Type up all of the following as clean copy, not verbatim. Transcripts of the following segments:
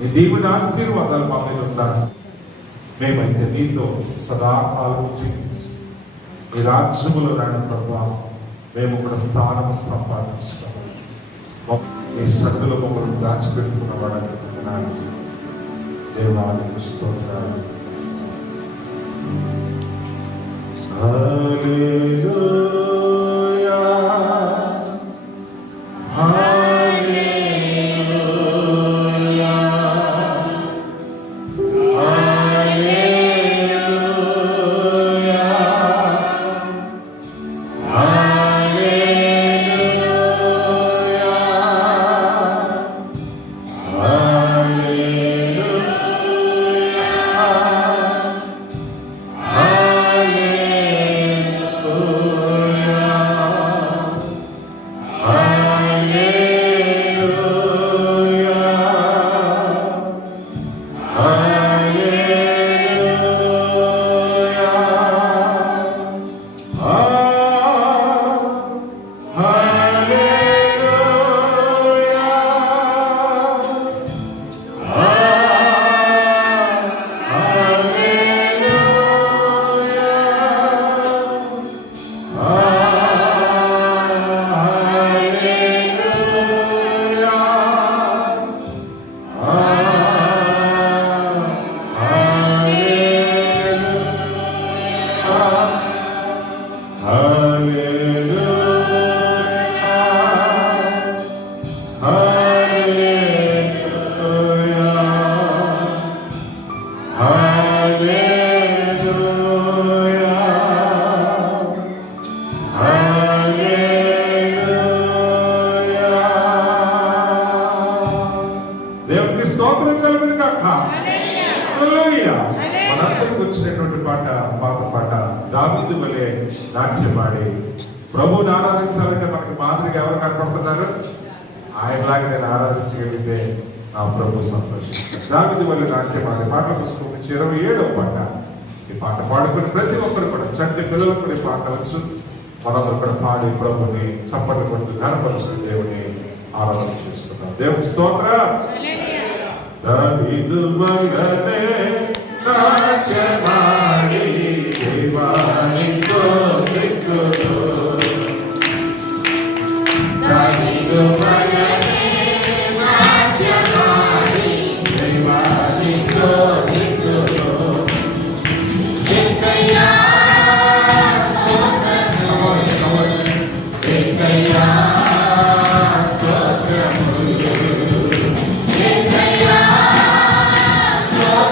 నీ దేవుని ఆశీర్వాదాలు మా మీద ఉండాలి. మేమైతే నీతో సదాకాలం జీవించి నీ రాజ్యములో రాని ప్రభావ మేము కూడా స్థానము సంపాదించుకోవాలి. ఈ శ్రద్ధలో మమ్మల్ని దాచిపెట్టుకున్న వాడని దేవానికి స్తోత్రాలు. దేవునికి స్తోత్రం కలుగును గాక. హల్లెలూయా. మనందరికి వచ్చినటువంటి పాట పాత దావీదు వలె నాట్యమాడి ప్రభువుని ఆరాధించాలంటే మనకి మాదిరిగా ఎవరు కనపడుతున్నారు? ఆయనలాగా నేను ఆరాధించగలిగితే నా ప్రభు సంతోషిస్తాడు. దావీదు వలె నాట్యమాడి పాటల పుస్తకం నుంచి 27వ పాట. ఈ పాట పాడుకుని ప్రతి ఒక్కరు కూడా చంటి పిల్లలకు కూడా ఈ పాట వచ్చు. మనము ఇక్కడ పాడి ప్రభుని చప్పట్లు కొడుతూ ఘనపరుస్తూ దేవుని ఆరాధన చేసుకుంటాం. దేవుని స్తోత్రం. దావీదు వలె నాట్యమాడి దేవాని స్తుతింతును. దావీదు వలె నాట్యమాడి దేవాని స్తుతింతును. యేసయ్యా స్తోత్రములు, యేసయ్యా స్తోత్రములు, యేసయ్యా స్తోత్రములు.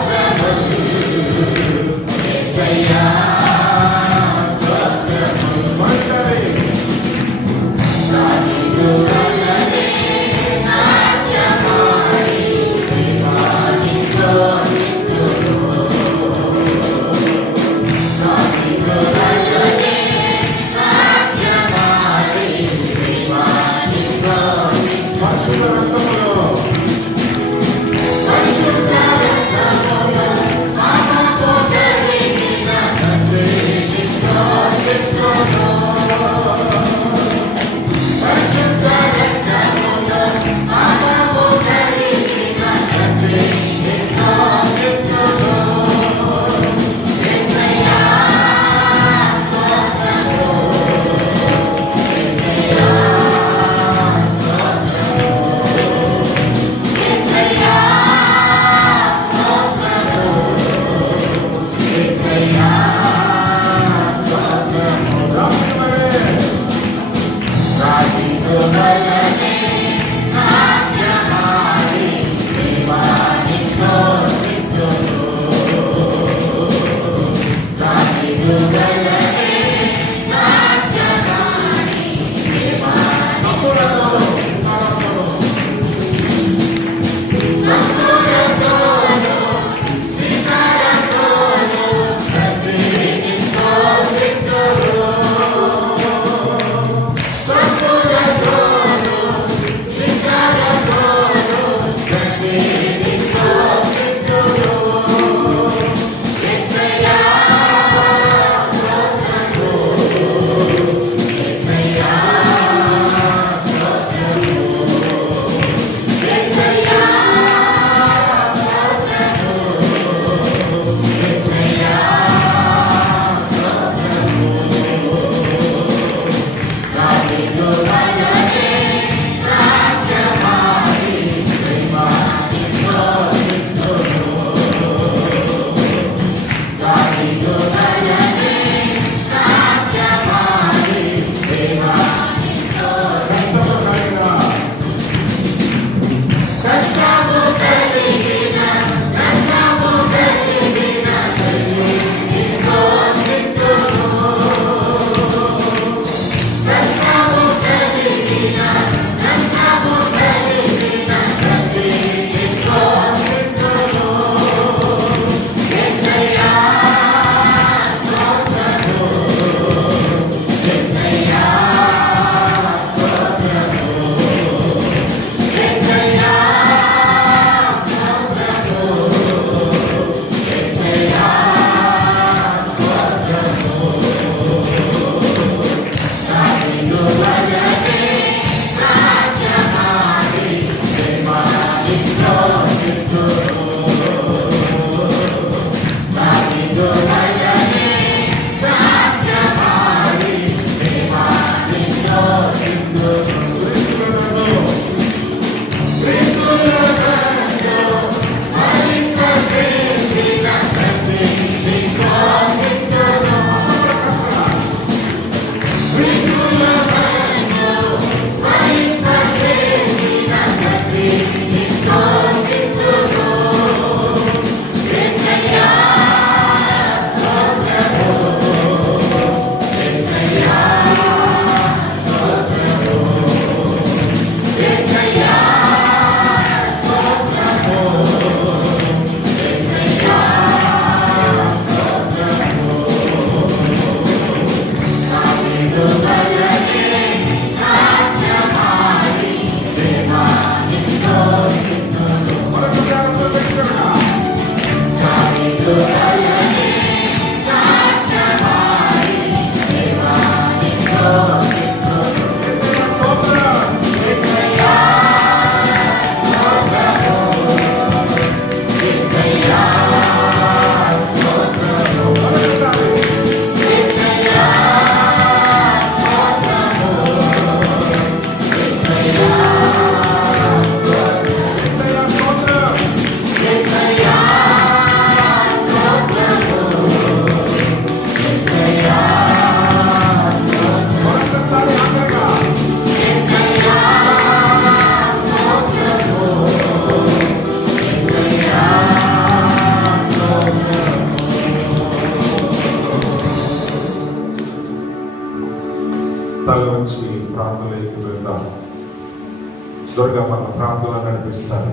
దుర్గా మన ప్రాంతంలో నడిపిస్తారు.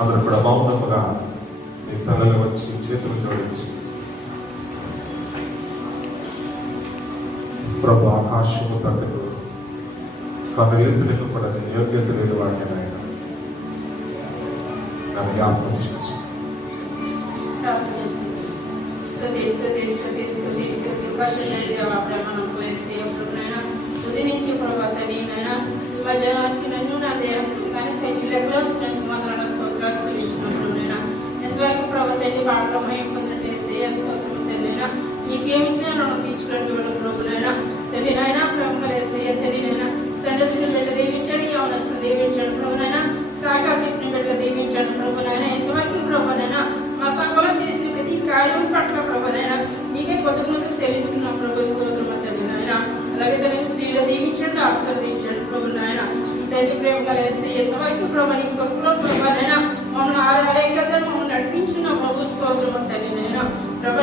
అందరూ కూడా మౌనముగా మీ తలలు వచ్చి చేతులు జోడించి ప్రభు ఆకాశము తండ్రి కనులెత్తులకు కూడా నేను యోగ్యత లేదు వాడిని ఆయన నన్ను జ్ఞాపకం చేసి ఉదయించి ప్రభాతని జనానికి నన్ను నా దేవస్థానం కానీ సైకిళ్ళలో వచ్చినందుకు మాత్రం స్తోత్రాలు చెల్లిస్తున్నప్పుడు నేను ఎంతవరకు ప్రభాతాన్ని బాటలో పొందంటే స్తోత్రం తెలియనా నీకేమిచ్చినా రుణం తీర్చుకున్నటువంటి ప్రభునైనా తెలియనైనా ప్రముఖలేస్తే తెలియనైనా సందర్శన బిడ్డ దీవించండి, యవనస్తులు దీవించండి ప్రభునైనా, సాకా చెప్పిన బిడ్డ దీవించండి ప్రభునైనా. ఎంతవరకు ప్రభునైనా మా సంఘంలో చేసిన ప్రతి కార్యం పట్ల ప్రభునైనా నీకే కొద్దిగా చెల్లించుకున్నాం ప్రభు స్తోత్రం తెలియనైనా. అలాగే తన స్త్రీలు దీవించండి, ఆశీర్వదించండి ప్రభునైనా. ఈ తల్లి ప్రేమ కలిస్తే ఎంతవరకు ప్రభు నీ కొరకులో ప్రభునైనా మమ్మల్ని ఆరోగ్యంగా మమ్మల్ని నడిపించిన ప్రభు స్తోత్రం తెలియనైనా. ప్రభు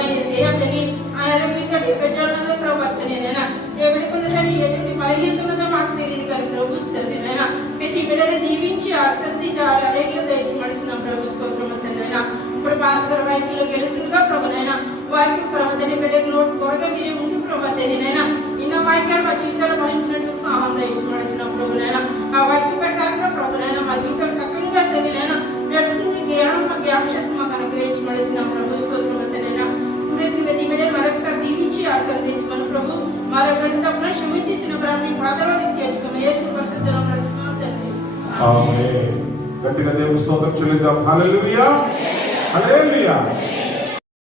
అతని ఆరోగ్యంగా పెట్టాలన్నదో ప్రభు అతనేనైనా ఎవడికున్నదని ఎటువంటి బలహీనతన్నదో మాకు తెలియదు కానీ ప్రభు తండ్రినైనా ప్రతి బిడ్డని దీవించి ఆశీర్వదించి ఆరోగ్యం తెచ్చి మడిసిన ప్రభు స్తోత్రం తండ్రినైనా. ఇప్పుడు పాస్కర్ వాక్యంలో గెలుస్తుందిగా ప్రభునైనా వాక్యం ప్రభతని బిడ్డకి నోటు కోరగా మీరే ఉండి ప్రభతనినైనా ఇన్న వాక్యాలు మా జీవితాలు భరించినట్టు స్నానం తెచ్చి మడిసిన ప్రభునైనా. ఆ వాక్యం ప్రకారంగా ప్రభునైనా మా జీవితాలు సక్రమంగా తెలియనైనా నడుచుకుని జ్ఞానం మా జ్ఞాపశక్తి మాకు అనుగ్రహించి మడిసిన ప్రభు స్తోత్రం తండ్రినైనా. ప్రతి బిడ్డ మరొకసారి దీవించి ఆశీర్వదించుకుని ప్రభు మరొక తప్పున క్షమించేసిన ప్రార్థన పాదవాదికి చేర్చుకుని యేసు పరిశుద్ధంలో నడుచుకున్నాం తండ్రి. ఆమేన్. గట్టిగా దేవుని స్తోత్రం చెల్లిద్దాం. హల్లెలూయా హల్లెలూయా.